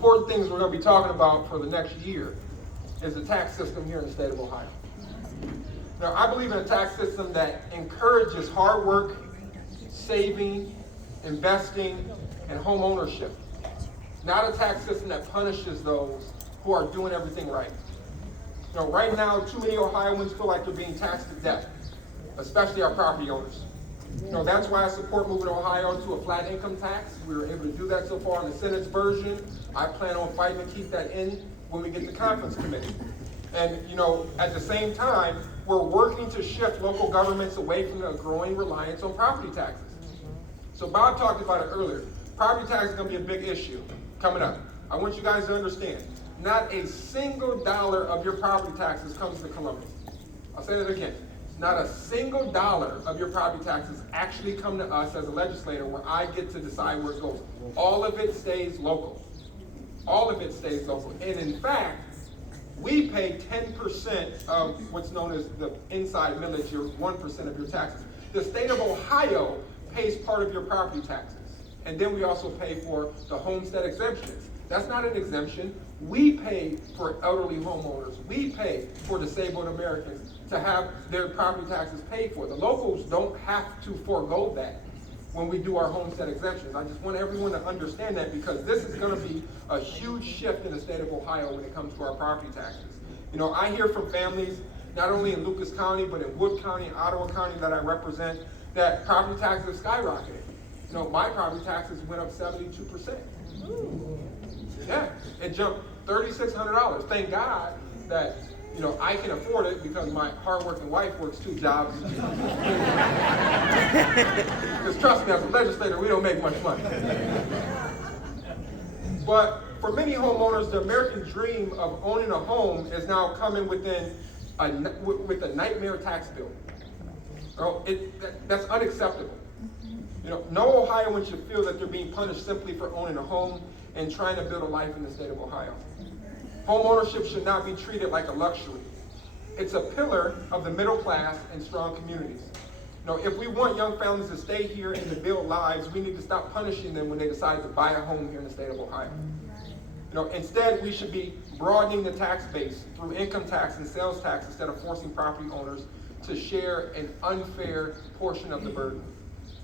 important things we're going to be talking about for the next year is the tax system here in the state of Ohio. Now, I believe in a tax system that encourages hard work, saving, investing, and home ownership. Not a tax system that punishes those who are doing everything right. Right now, too many Ohioans feel like they're being taxed to death, especially our property owners. That's why I support moving Ohio to a flat income tax. We were able to do that so far in the Senate's version. I plan on fighting to keep that in when we get to conference committee. And, at the same time, we're working to shift local governments away from the growing reliance on property taxes. So Bob talked about it earlier. Property tax is going to be a big issue coming up. I want you guys to understand, not a single dollar of your property taxes comes to Columbus. I'll say that again. Not a single dollar of your property taxes actually come to us as a legislator where I get to decide where it goes. All of it stays local. All of it stays local. And in fact, we pay 10% of what's known as the inside millage, your 1% of your taxes. The state of Ohio pays part of your property taxes. And then we also pay for the homestead exemptions. That's not an exemption. We pay for elderly homeowners. We pay for disabled Americans to have their property taxes paid for. The locals don't have to forego that when we do our homestead exemptions. I just want everyone to understand that, because this is going to be a huge shift in the state of Ohio when it comes to our property taxes. I hear from families, not only in Lucas County, but in Wood County and Ottawa County that I represent, that property taxes have skyrocketed. My property taxes went up 72%. Yeah, it jumped $3,600. Thank God that I can afford it, because my hardworking wife works 2 jobs. Because trust me, as a legislator, we don't make much money. But for many homeowners, the American dream of owning a home is now coming with a nightmare tax bill. That's unacceptable. No Ohioan should feel that they're being punished simply for owning a home and trying to build a life in the state of Ohio. Home ownership should not be treated like a luxury. It's a pillar of the middle class and strong communities. If we want young families to stay here and to build lives, we need to stop punishing them when they decide to buy a home here in the state of Ohio. Instead, we should be broadening the tax base through income tax and sales tax instead of forcing property owners to share an unfair portion of the burden.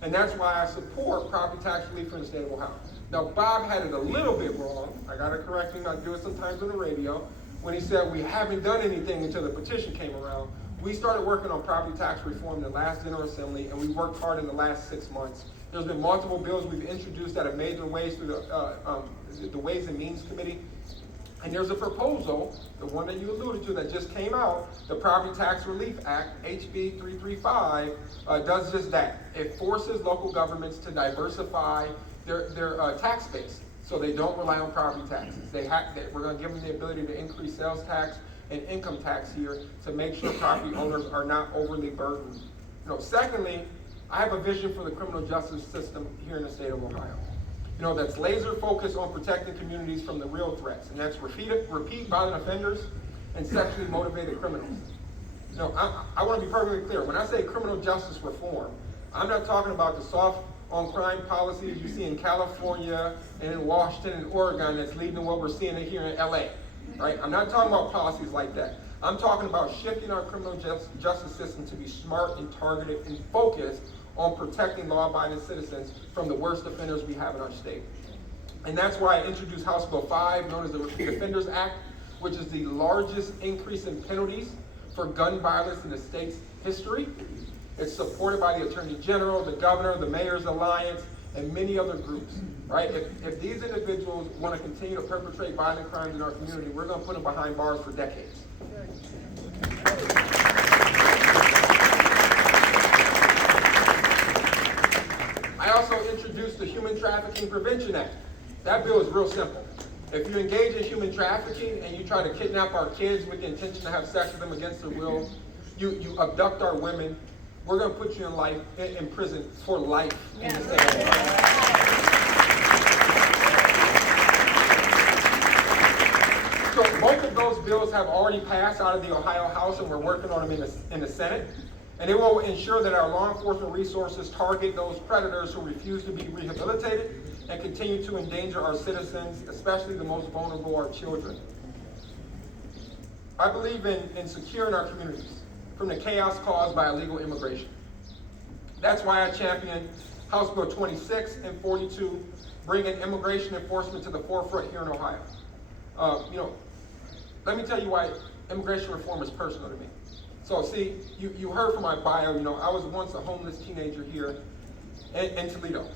And that's why I support property tax relief in the state of Ohio. Now, Bob had it a little bit wrong. I got to correct him. I do it sometimes on the radio. When he said we haven't done anything until the petition came around. We started working on property tax reform in the last General Assembly, and we worked hard in the last 6 months. There's been multiple bills we've introduced that have made their ways through the Ways and Means Committee. And there's a proposal, the one that you alluded to, that just came out, the Property Tax Relief Act, HB 335, does just that. It forces local governments to diversify their tax base, so they don't rely on property taxes. We're going to give them the ability to increase sales tax and income tax here to make sure property owners are not overly burdened. Secondly, I have a vision for the criminal justice system here in the state of Ohio. That's laser focused on protecting communities from the real threats, and that's repeat violent offenders and sexually motivated criminals. I want to be perfectly clear. When I say criminal justice reform, I'm not talking about the soft on crime policies you see in California and in Washington and Oregon that's leading to what we're seeing here in LA, right? I'm not talking about policies like that. I'm talking about shifting our criminal justice system to be smart and targeted and focused on protecting law-abiding citizens from the worst offenders we have in our state. And that's why I introduced House Bill 5, known as the Repeat Offenders Act, which is the largest increase in penalties for gun violence in the state's history. It's supported by the Attorney General, the Governor, the Mayor's Alliance, and many other groups, right? If these individuals want to continue to perpetrate violent crimes in our community, we're going to put them behind bars for decades. I also introduced the Human Trafficking Prevention Act. That bill is real simple. If you engage in human trafficking and you try to kidnap our kids with the intention to have sex with them against their will, you abduct our women, we're going to put you in prison for life in the state of Ohio. So both of those bills have already passed out of the Ohio House, and we're working on them in the Senate. And it will ensure that our law enforcement resources target those predators who refuse to be rehabilitated and continue to endanger our citizens, especially the most vulnerable, our children. I believe in securing our communities from the chaos caused by illegal immigration. That's why I champion House Bill 26 and 42, bringing immigration enforcement to the forefront here in Ohio. Let me tell you why immigration reform is personal to me. So see, you heard from my bio, I was once a homeless teenager here in Toledo.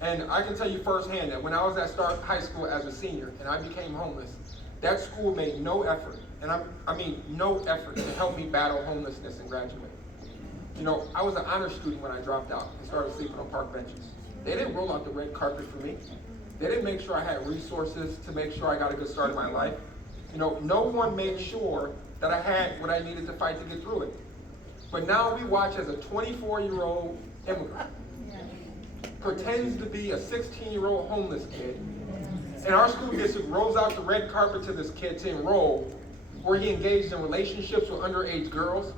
And I can tell you firsthand that when I was at Start High School as a senior and I became homeless, that school made no effort, and I mean no effort to help me battle homelessness and graduate. I was an honor student when I dropped out and started sleeping on park benches. They didn't roll out the red carpet for me. They didn't make sure I had resources to make sure I got a good start in my life. No one made sure that I had what I needed to fight to get through it. But now we watch as a 24-year-old immigrant pretends to be a 16-year-old homeless kid, and our school district rolls out the red carpet to this kid to enroll, where he engaged in relationships with underage girls.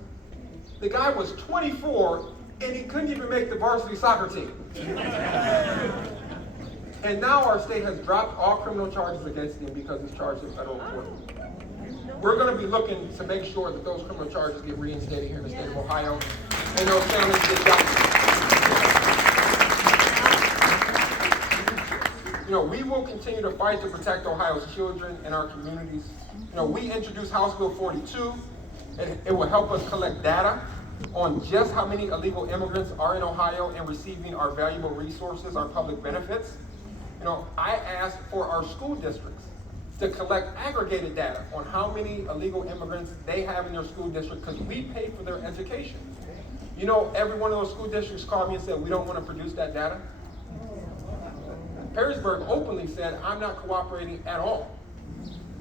The guy was 24, and he couldn't even make the varsity soccer team. And now our state has dropped all criminal charges against him because he's charged in federal court. We're going to be looking to make sure that those criminal charges get reinstated here in the state of Ohio, and those families get adopted. We will continue to fight to protect Ohio's children and our communities. We introduced House Bill 42, and it will help us collect data on just how many illegal immigrants are in Ohio and receiving our valuable resources, our public benefits. I asked for our school districts to collect aggregated data on how many illegal immigrants they have in their school district, because we pay for their education. Every one of those school districts called me and said, we don't want to produce that data. Perrysburg openly said, I'm not cooperating at all.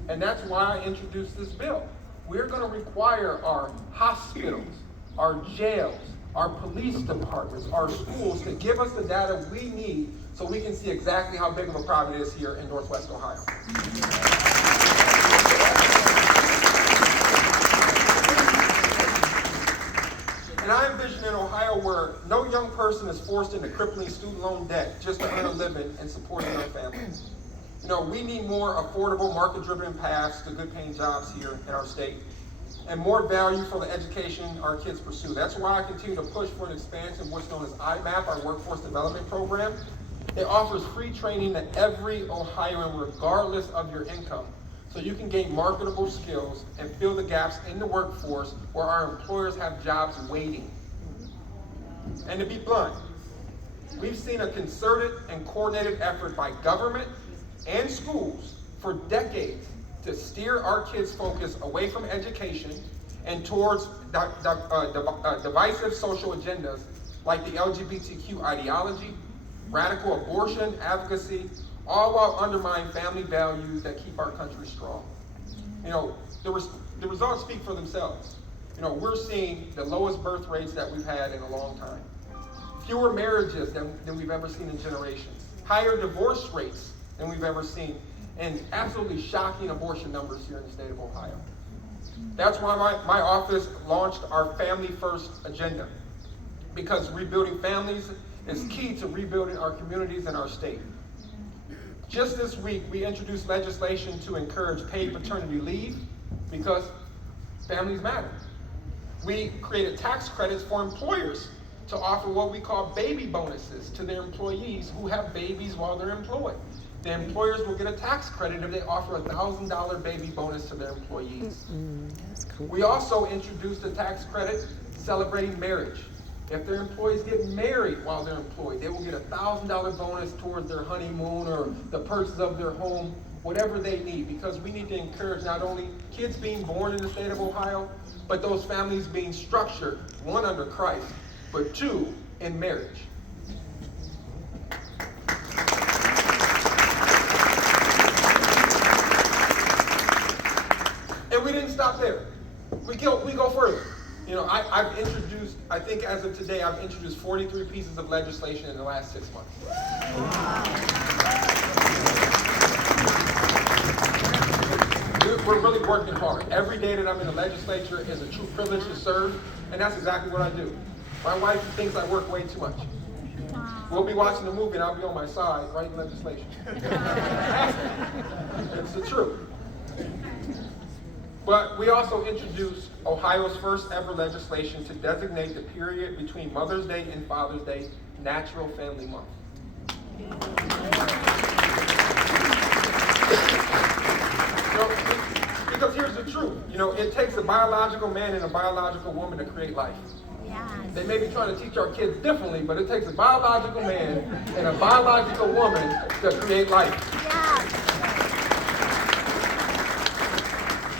And that's why I introduced this bill. We're going to require our hospitals, our jails, our police departments, our schools to give us the data we need so we can see exactly how big of a problem it is here in Northwest Ohio. And I envision an Ohio where no young person is forced into crippling student loan debt just to earn a living and supporting their families. We need more affordable, market-driven paths to good-paying jobs here in our state, and more value for the education our kids pursue. That's why I continue to push for an expansion of what's known as IMAP, our workforce development program. It offers free training to every Ohioan, regardless of your income, so you can gain marketable skills and fill the gaps in the workforce where our employers have jobs waiting. And to be blunt, we've seen a concerted and coordinated effort by government and schools for decades to steer our kids' focus away from education and towards divisive social agendas like the LGBTQ ideology, radical abortion advocacy, all while undermining family values that keep our country strong. The results speak for themselves. We're seeing the lowest birth rates that we've had in a long time, fewer marriages than we've ever seen in generations, higher divorce rates than we've ever seen, and absolutely shocking abortion numbers here in the state of Ohio. That's why my office launched our Family First agenda, because rebuilding families is key to rebuilding our communities and our state. Just this week, we introduced legislation to encourage paid paternity leave because families matter. We created tax credits for employers to offer what we call baby bonuses to their employees who have babies while they're employed. The employers will get a tax credit if they offer a $1,000 baby bonus to their employees. That's cool. We also introduced a tax credit celebrating marriage. If their employees get married while they're employed, they will get a $1,000 bonus towards their honeymoon or the purchase of their home, whatever they need, because we need to encourage not only kids being born in the state of Ohio, but those families being structured, one, under Christ, but two, in marriage. And we didn't stop there. We go further. I've introduced, I think as of today, I've introduced 43 pieces of legislation in the last 6 months. We're really working hard. Every day that I'm in the legislature is a true privilege to serve, and that's exactly what I do. My wife thinks I work way too much. We'll be watching the movie and I'll be on my side writing legislation. It's the truth. But we also introduced Ohio's first ever legislation to designate the period between Mother's Day and Father's Day Natural Family Month. Because here's the truth, it takes a biological man and a biological woman to create life. Yes. They may be trying to teach our kids differently, but it takes a biological man and a biological woman to create life. Yes.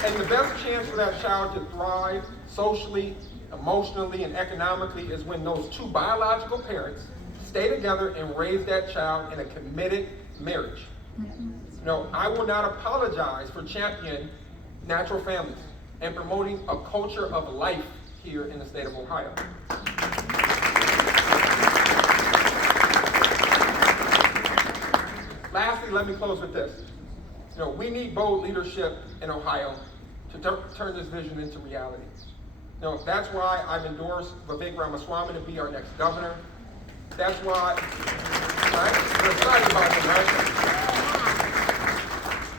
And the best chance for that child to thrive socially, emotionally, and economically is when those two biological parents stay together and raise that child in a committed marriage. I will not apologize for championing natural families and promoting a culture of life here in the state of Ohio. Lastly, let me close with this. We need bold leadership in Ohio to turn this vision into reality. That's why I've endorsed Vivek Ramaswamy to be our next governor. That's why, right? We're excited about him, right?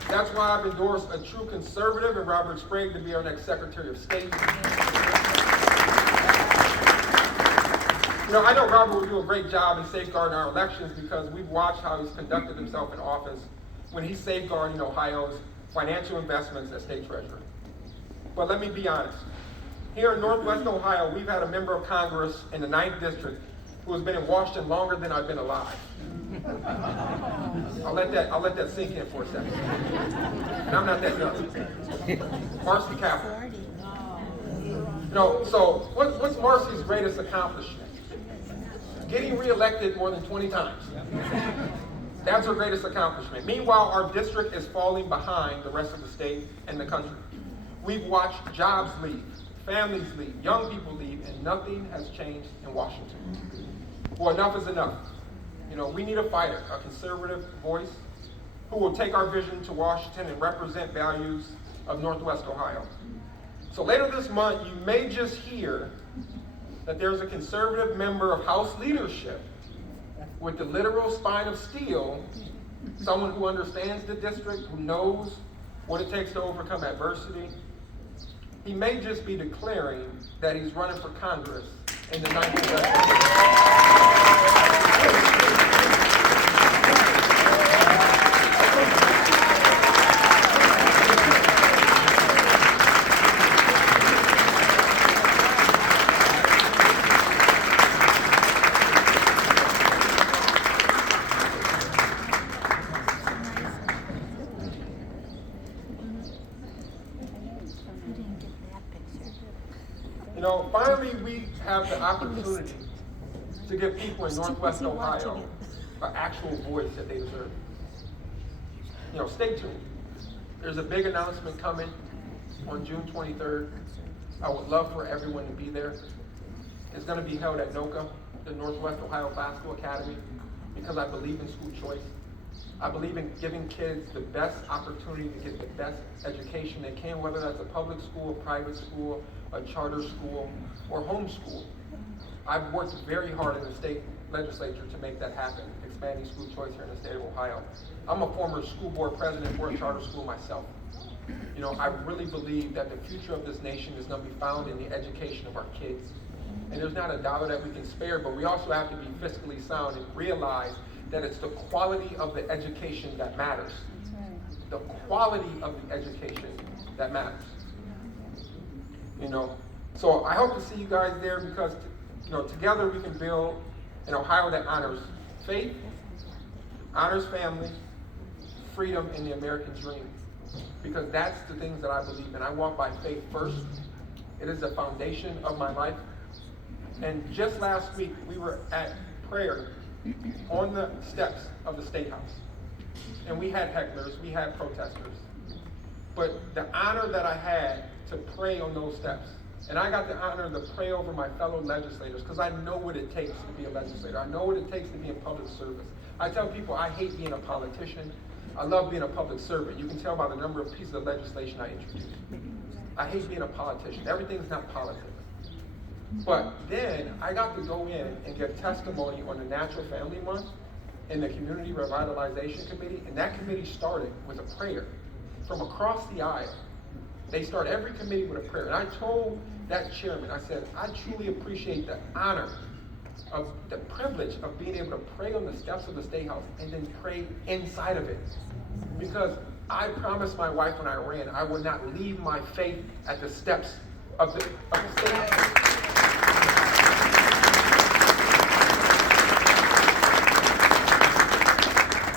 That's why I've endorsed a true conservative and Robert Sprague to be our next Secretary of State. I know Robert will do a great job in safeguarding our elections because we've watched how he's conducted himself in office when he's safeguarding Ohio's financial investments as state treasurer. But let me be honest. Here in Northwest Ohio, we've had a member of Congress in the 9th District who has been in Washington longer than I've been alive. I'll let that sink in for a second. And I'm not that young. Marcy Kaplan. So what's Marcy's greatest accomplishment? Getting reelected more than 20 times. That's her greatest accomplishment. Meanwhile, our district is falling behind the rest of the state and the country. We've watched jobs leave, families leave, young people leave, and nothing has changed in Washington. Well, enough is enough. We need a fighter, a conservative voice who will take our vision to Washington and represent values of Northwest Ohio. So later this month, you may just hear that there's a conservative member of House leadership with the literal spine of steel, someone who understands the district, who knows what it takes to overcome adversity. He may just be declaring that he's running for Congress in the 9th district. Finally, we have the opportunity to give people in Northwest Ohio an actual voice that they deserve. Stay tuned. There's a big announcement coming on June 23rd. I would love for everyone to be there. It's going to be held at NOCA, the Northwest Ohio Classical Academy, because I believe in school choice. I believe in giving kids the best opportunity to get the best education they can, whether that's a public school, a private school, a charter school, or homeschool. I've worked very hard in the state legislature to make that happen, expanding school choice here in the state of Ohio. I'm a former school board president for a charter school myself. I really believe that the future of this nation is going to be found in the education of our kids. And there's not a dollar that we can spare, but we also have to be fiscally sound and realize that it's the quality of the education that matters. The quality of the education that matters. So I hope to see you guys there because, together we can build an Ohio that honors faith, honors family, freedom, and the American dream. Because that's the things that I believe in. I walk by faith first. It is the foundation of my life. And just last week, we were at prayer on the steps of the State House. And we had hecklers, we had protesters. But the honor that I had to pray on those steps, and I got the honor to pray over my fellow legislators because I know what it takes to be a legislator. I know what it takes to be in public service. I tell people I hate being a politician. I love being a public servant. You can tell by the number of pieces of legislation I introduce. I hate being a politician. Everything's not politics. But then I got to go in and give testimony on the Natural Family Month in the Community Revitalization Committee, and that committee started with a prayer from across the aisle. They start every committee with a prayer. And I told that chairman, I said, I truly appreciate the honor of the privilege of being able to pray on the steps of the State House and then pray inside of it. Because I promised my wife when I ran, I would not leave my faith at the steps of the State House.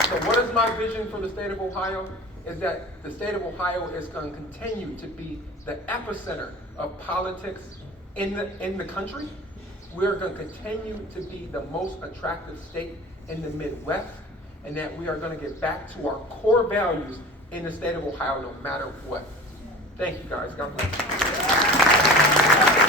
So what is my vision for the state of Ohio? Is that the state of Ohio is going to continue to be the epicenter of politics in the country. We're going to continue to be the most attractive state in the Midwest, and that we are going to get back to our core values in the state of Ohio no matter what. Thank you, guys. God bless you.